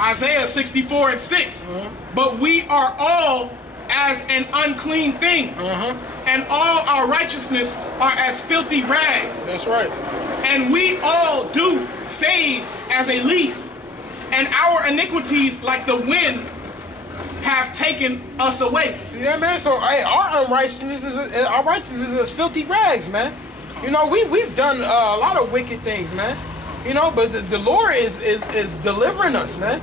Isaiah 64:6. But we are all as an unclean thing, and all our righteousness are as filthy rags. That's right. And we all do fade as a leaf, and our iniquities, like the wind, have taken us away. See that, man? So hey, our righteousness is as filthy rags, man. You know, we've done a lot of wicked things, man. You know, but the Lord is delivering us, man.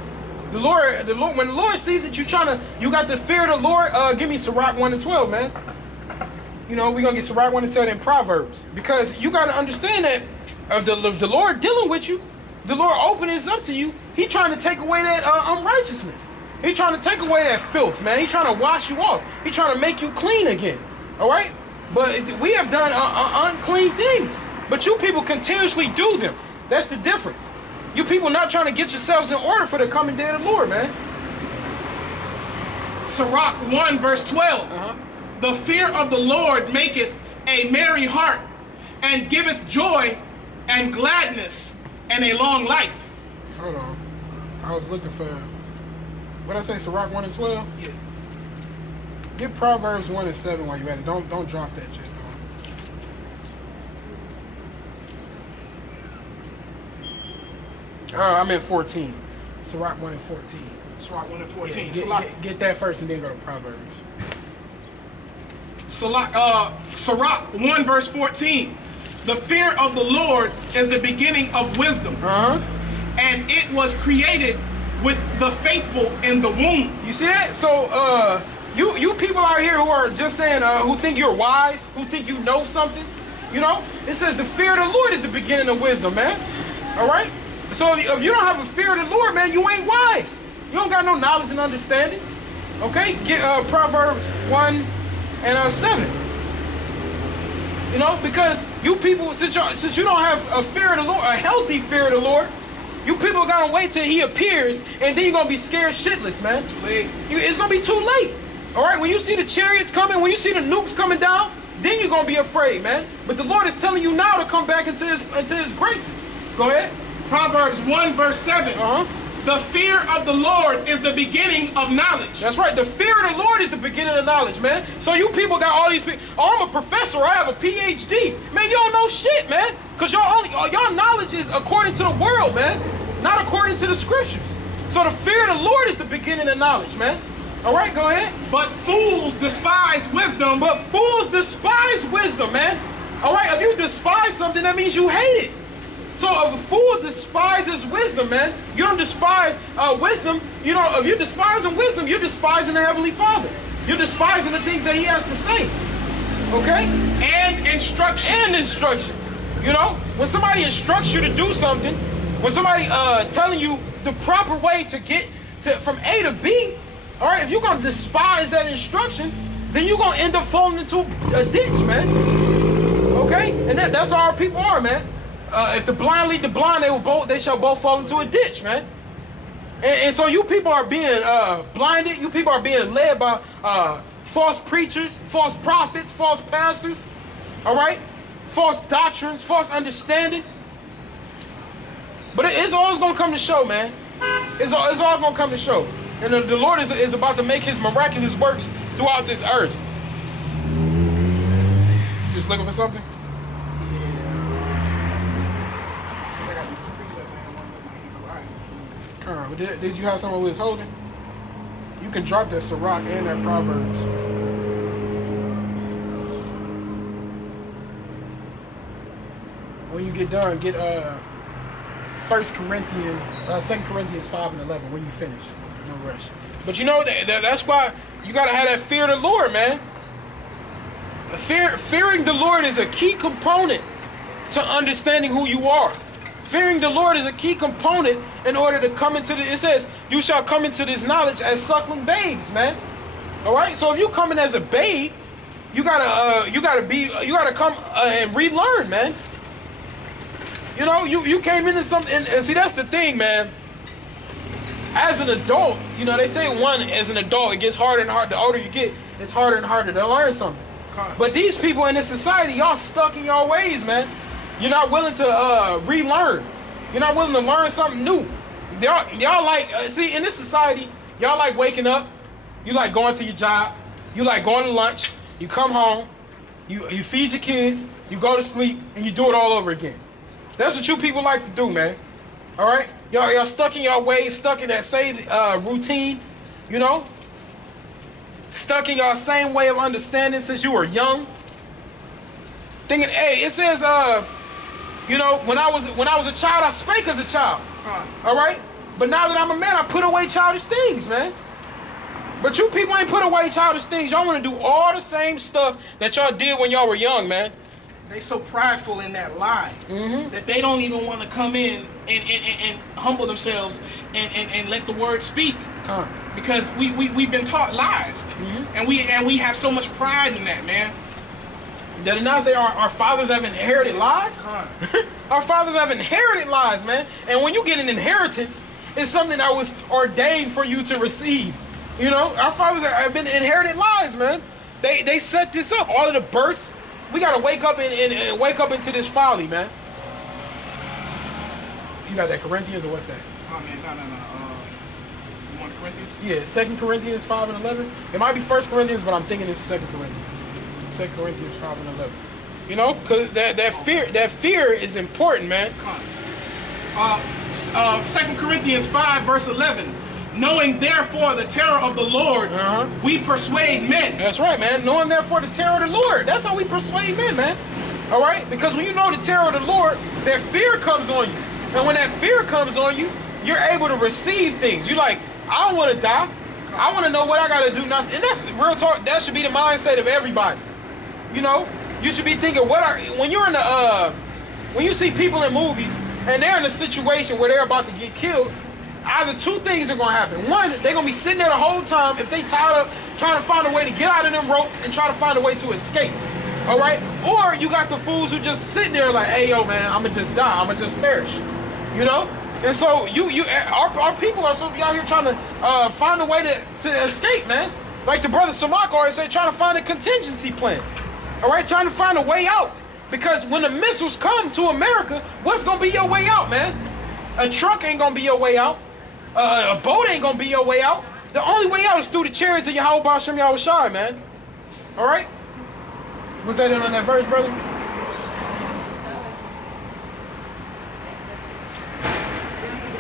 The Lord, when the Lord sees that you got the fear of the Lord. Give me Sirach 1:12, man. You know, we're gonna get Sirach 1:12 in Proverbs, because you gotta understand that the Lord dealing with you, the Lord opening this up to you. He trying to take away that unrighteousness. He trying to take away that filth, man. He trying to wash you off. He trying to make you clean again. All right? But we have done unclean things. But you people continuously do them. That's the difference. You people not trying to get yourselves in order for the coming day of the Lord, man. Sirach 1:12. The fear of the Lord maketh a merry heart, and giveth joy and gladness and a long life. Hold on. I was looking for, what did I say, Sirach 1:12? Yeah. Get Proverbs 1:7 while you at it. Don't drop that shit. I'm in 14. Sirach 1:14. Sirach 1:14. Yeah, get that first and then go to Proverbs. Sirach 1:14. The fear of the Lord is the beginning of wisdom, and it was created with the faithful in the womb. You see that? So you people out here who are just saying, who think you're wise, who think you know something, you know, it says the fear of the Lord is the beginning of wisdom, man. All right? So if you don't have a fear of the Lord, man, you ain't wise. You don't got no knowledge and understanding. Okay? Get Proverbs 1:7. You know, because you people, since you don't have a fear of the Lord, a healthy fear of the Lord, you people gotta wait till he appears, and then you're gonna be scared shitless, man. Too late. It's gonna be too late. All right? When you see the chariots coming, when you see the nukes coming down, then you're gonna be afraid, man. But the Lord is telling you now to come back into his graces. Go ahead. Proverbs 1:7. The fear of the Lord is the beginning of knowledge. That's right. The fear of the Lord is the beginning of knowledge, man. So you people got all these people. Oh, I'm a professor. I have a PhD. Man, you don't know shit, man. Because your knowledge is according to the world, man. Not according to the scriptures. So the fear of the Lord is the beginning of knowledge, man. All right, go ahead. But fools despise wisdom. But fools despise wisdom, man. All right, if you despise something, that means you hate it. So if a fool despises wisdom, man, you don't despise wisdom. You know, if you're despising wisdom, you're despising the Heavenly Father. You're despising the things that he has to say. Okay? And instruction. And instruction. You know, when somebody instructs you to do something, when somebody telling you the proper way to get from A to B, all right, if you're going to despise that instruction, then you're going to end up falling into a ditch, man. Okay? And that's how our people are, man. If the blind lead the blind, they shall both fall into a ditch, man. And so you people are being blinded. You people are being led by false preachers, false prophets, false pastors. All right, false doctrines, false understanding. But it's always gonna come to show, man. It's all gonna come to show. And the Lord is about to make his miraculous works throughout this earth. Just looking for something? But did you have someone who was holding? You can drop that Sirach and that Proverbs. When you get done, get 2 Corinthians 5:11 when you finish. No rush. But you know that's why you gotta have that fear of the Lord, man. Fearing the Lord is a key component to understanding who you are. Fearing the Lord is a key component in order to come into it says, you shall come into this knowledge as suckling babes, man. All right? So if you come in as a babe, you gotta come and relearn, man. You know, you came into something, and see, that's the thing, man. As an adult, you know, they say as an adult, it gets harder and harder. The older you get, it's harder and harder to learn something. But these people in this society, y'all stuck in your ways, man. You're not willing to relearn. You're not willing to learn something new. Y'all like, see, in this society, y'all like waking up, you like going to your job, you like going to lunch, you come home, you feed your kids, you go to sleep, and you do it all over again. That's what you people like to do, man. All right? Y'all stuck in your ways, stuck in that same routine, you know? Stuck in your same way of understanding since you were young. Thinking, hey, it says, you know, when I was a child, I spake as a child. All right? But now that I'm a man, I put away childish things, man. But you people ain't put away childish things. Y'all want to do all the same stuff that y'all did when y'all were young, man. They so prideful in that lie that they don't even want to come in and humble themselves and let the word speak. Because we've been taught lies. And we have so much pride in that, man. Did it not say our fathers have inherited lies? Our fathers have inherited lies, man. And when you get an inheritance, it's something that was ordained for you to receive. You know, our fathers have been inherited lies, man. They set this up. All of the births, we gotta wake up and wake up into this folly, man. You got that Corinthians or what's that? Oh man, no. You want Corinthians? Yeah, 2 Corinthians 5 and 11. It might be 1 Corinthians, but I'm thinking it's 2 Corinthians. 2 Corinthians 5 and 11. You know, because that fear is important, man. 2 Corinthians 5 verse 11. Knowing therefore the terror of the Lord, we persuade men. That's right, man. Knowing therefore the terror of the Lord. That's how we persuade men, man. All right? Because when you know the terror of the Lord, that fear comes on you. And when that fear comes on you, you're able to receive things. You're like, I don't want to die. I want to know what I got to do now. And that's real talk. That should be the mindset of everybody. You know? You should be thinking, when you're in the, when you see people in movies and they're in a situation where they're about to get killed, either two things are going to happen. One, they're going to be sitting there the whole time if they tied up trying to find a way to get out of them ropes and try to find a way to escape. All right? Or you got the fools who just sitting there like, hey, yo, man, I'm going to just die. I'm going to just perish. You know? And so our people are so out here trying to find a way to escape, man. Like the brother Samak always said, trying to find a contingency plan. All right? Trying to find a way out. Because when the missiles come to America, what's going to be your way out, man? A truck ain't going to be your way out. A boat ain't gonna be your way out. The only way out is through the chariots of Yahweh Ba'Shem Yahweh Shai, man. All right? Was that in on that verse, brother?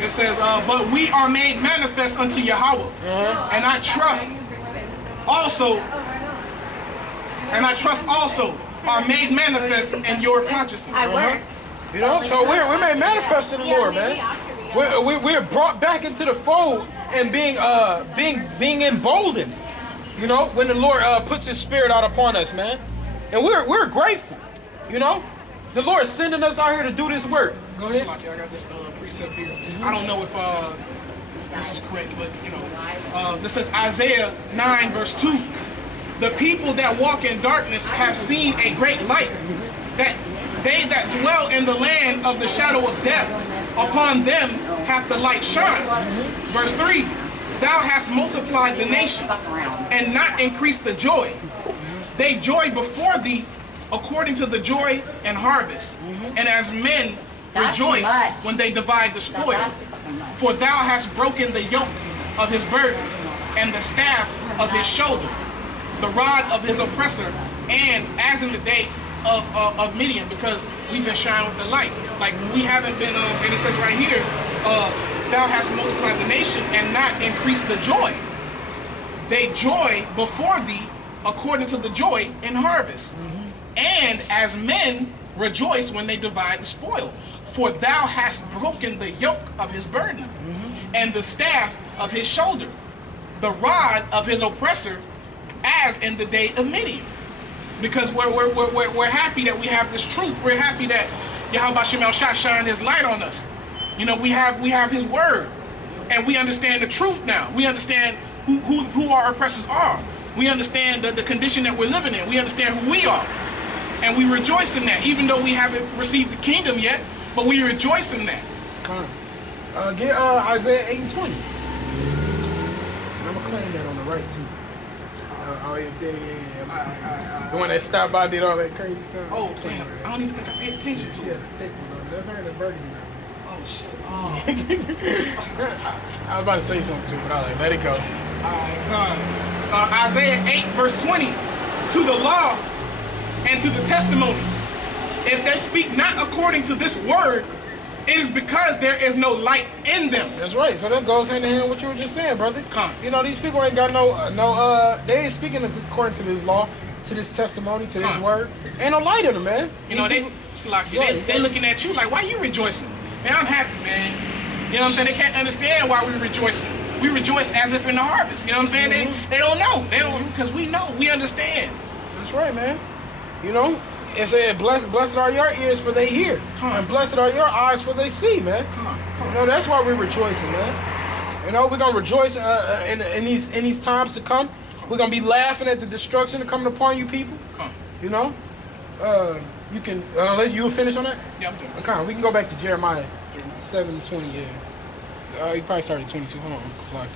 It says, but we are made manifest unto Yahweh, and I trust also are made manifest in your consciousness. You know, so we're made manifest in the Lord, man. We're brought back into the fold and being emboldened, you know, when the Lord puts His Spirit out upon us, man. And we're grateful, you know. The Lord is sending us out here to do this work. Go ahead. I got this precept here. I don't know if this is correct, but you know, this says Isaiah 9 verse 2. The people that walk in darkness have seen a great light. That they that dwell in the land of the shadow of death, upon them hath the light shine. Verse 3, thou hast multiplied the nation, and not increased the joy. They joy before thee, according to the joy and harvest. And as men rejoice when they divide the spoil. For thou hast broken the yoke of his burden, and the staff of his shoulder, the rod of his oppressor, and as in the day of Midian, because we've been shining with the light. Like we haven't been, and it says right here, thou hast multiplied the nation and not increased the joy. They joy before thee according to the joy in harvest. And as men rejoice when they divide the spoil. For thou hast broken the yoke of his burden, and the staff of his shoulder, the rod of his oppressor, as in the day of Midian. Because we're happy that we have this truth. We're happy that Yahweh Ba'Shem Yahweh Shai shined his light on us. You know, we have his word, and we understand the truth now. We understand who our oppressors are. We understand the condition that we're living in. We understand who we are, and we rejoice in that. Even though we haven't received the kingdom yet, but we rejoice in that. Get Isaiah 8 and 20. And I'm gonna claim that on the right too. Oh yeah. The one that stopped by did all that crazy stuff. Oh, damn. I don't even think I paid attention to it. That's her in the burgundy. Oh, Shit. I was about to say something too, but I was like, let it go. Isaiah 8 verse 20, to the law and to the testimony. If they speak not according to this word, it is because there is no light in them. That's right. So that goes hand in hand with what you were just saying, brother. Come. You know, these people ain't got they ain't speaking according to this law, to this testimony, to this word. Ain't no light in them, man. You know, they looking at you like, why you rejoicing? Man, I'm happy, man. You know what I'm saying? They can't understand why we're rejoicing. We rejoice as if in the harvest. You know what I'm saying? They don't know. They don't, because we know. We understand. That's right, man. You know, it said, blessed are your ears for they hear, and blessed are your eyes for they see, man. You know, that's why we're rejoicing, man. You know, we're gonna rejoice in these times to come. We're gonna be laughing at the destruction coming upon you people. You know, you can unless you finish on that. Yeah, I'm doing. Okay, we can go back to Jeremiah 7:20. Yeah, you probably started 22. Hold on, slide.